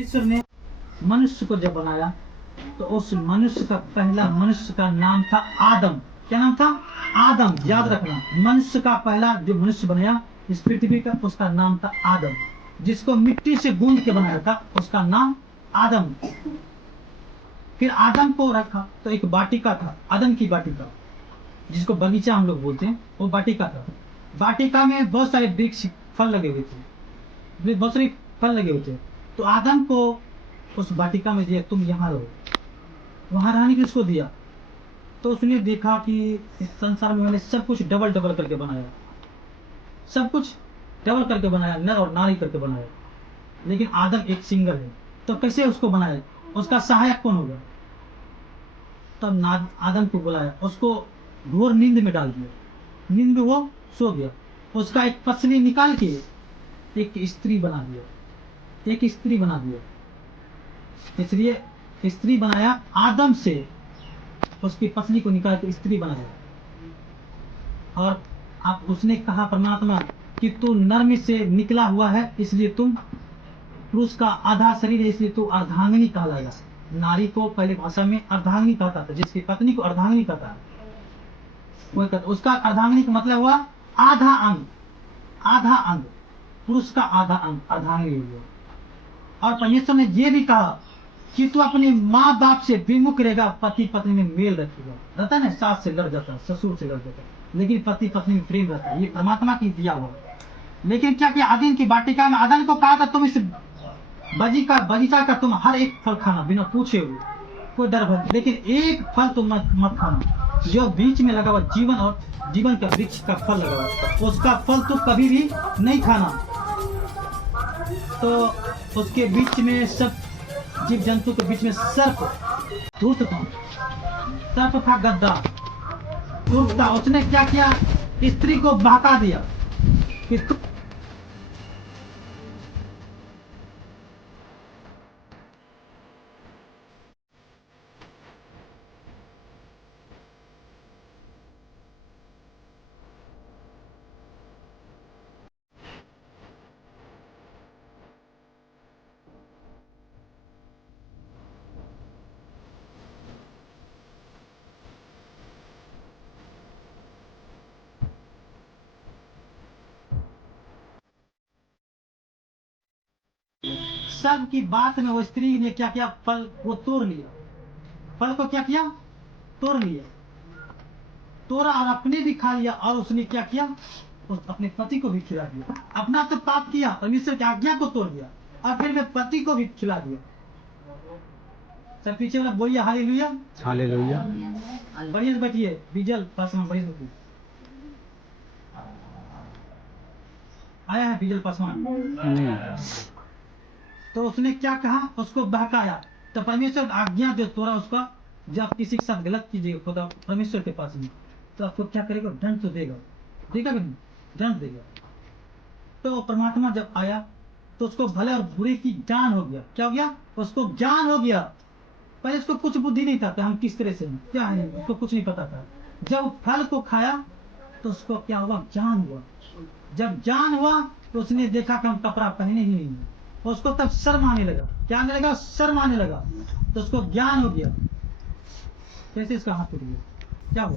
ईश्वर ने मनुष्य को जब बनाया तो उस मनुष्य का पहला मनुष्य का नाम था आदम। क्या नाम था? आदम। याद रखना, मनुष्य का पहला जो मनुष्य बनाया इस पृथ्वी का, उसका नाम था आदम। जिसको मिट्टी से गूंद के बनाया था उसका नाम आदम। फिर आदम को रखा तो एक वाटिका था, आदम की वाटिका, जिसको बगीचा हम लोग बोलते हैं, वो वाटिका था। वाटिका में बहुत सारे वृक्ष फल लगे हुए थे, बहुत सारे फल लगे हुए थे। तो आदम को उस वाटिका में दिया, तुम यहाँ रहो। वहां रहने की उसको दिया। तो उसने देखा कि इस संसार में मैंने सब कुछ डबल डबल करके बनाया, सब कुछ डबल करके बनाया, नर और नारी करके बनाया, लेकिन आदम एक सिंगल है। तो कैसे उसको बनाया? उसका सहायक कौन होगा? तब आदम को बुलाया, उसको घोर नींद में डाल दिया। नींद में वो सो गया। उसका एक पसली निकाल के एक स्त्री बना दिया, एक स्त्री बना दिया। इसलिए स्त्री बनाया आदम से, उसकी पत्नी को निकाल के स्त्री बनाया। और अब उसने कहा परमात्मा कि तू नर से निकला हुआ है, इसलिए तुम पुरुष का आधा शरीर है, इसलिए तू अर्धांगिनी कहलाएगा। नारी को पहले भाषा में अर्धांगिनी कहता था, जिसकी पत्नी को अर्धांगिनी कहता है कोई कहता, उसका अर्धांगिनी का मतलब हुआ आधा अंग। आधा अंग, पुरुष का आधा अंग अर्धांगिनी हो गया। और परमेश्वर ने यह भी कहा कि तू अपने माँ बाप से विमुख रहेगा, पति पत्नी में मेल रखेगा। रहता है ना, सास से लड़ जाता है, ससुर से लड़ जाता है, लेकिन पति पत्नी में प्रेम रहता है। ये परमात्मा की दिया हुआ। लेकिन क्या किया आदम की वाटिका में? आदम को कहा था तुम इस बगीचा का तुम हर एक फल खाना बिना पूछे हुए, कोई डर भय, लेकिन एक फल तुम मत खाना जो बीच में लगा हुआ जीवन और जीवन का वृक्ष का फल लगा हुआ, उसका फल तो कभी भी नहीं खाना। तो उसके बीच में सब जीव जंतु के बीच में सर्प, धूर्त था, सर्प था गद्दा, धूर्त था। उसने क्या किया? स्त्री को बहका दिया कि सब की बात में वो स्त्री ने क्या किया? फल वो तोड़ लिया। फल को क्या किया? तोड़ लिया, तोड़ा और अपने भी खा लिया। और उसने क्या किया? उस अपने पति को भी खिला दिया। अपना तो पाप किया, परमेश्वर की आज्ञा को तोड़ दिया, और फिर मैं पति को भी खिला दिया। सब पीछे वाला बोलिए हालेलुया। हालेलुया। बढ़िया से बैठिए, डीजल पास में बढ़िया से आया है डीजल पासवान। तो उसने क्या कहा? उसको बहकाया। तो परमेश्वर आज्ञा जो तोड़ा उसका, जब किसी के साथ गलत कीजिएगा तो परमेश्वर के पास में, तो आपको क्या करेगा? दंड तो देगा, देगा कि नहीं? दंड देगा। तो परमात्मा जब आया तो उसको भले और बुरे की ज्ञान हो गया। क्या हो गया? उसको ज्ञान हो गया। पहले उसको कुछ बुद्धि नहीं था कि हम किस तरह से हैं, क्या है, उसको कुछ नहीं पता था। जब फल को खाया तो उसको क्या हुआ? ज्ञान हुआ। जब ज्ञान हुआ तो उसने देखा कि हम कपड़ा पहने ही नहीं है, उसको तब शर्म आने लगा। क्या आने लगा? शर्म आने लगा। तो उसको ज्ञान हो गया। कैसे इसका हाथ टूट गया? क्या हुआ?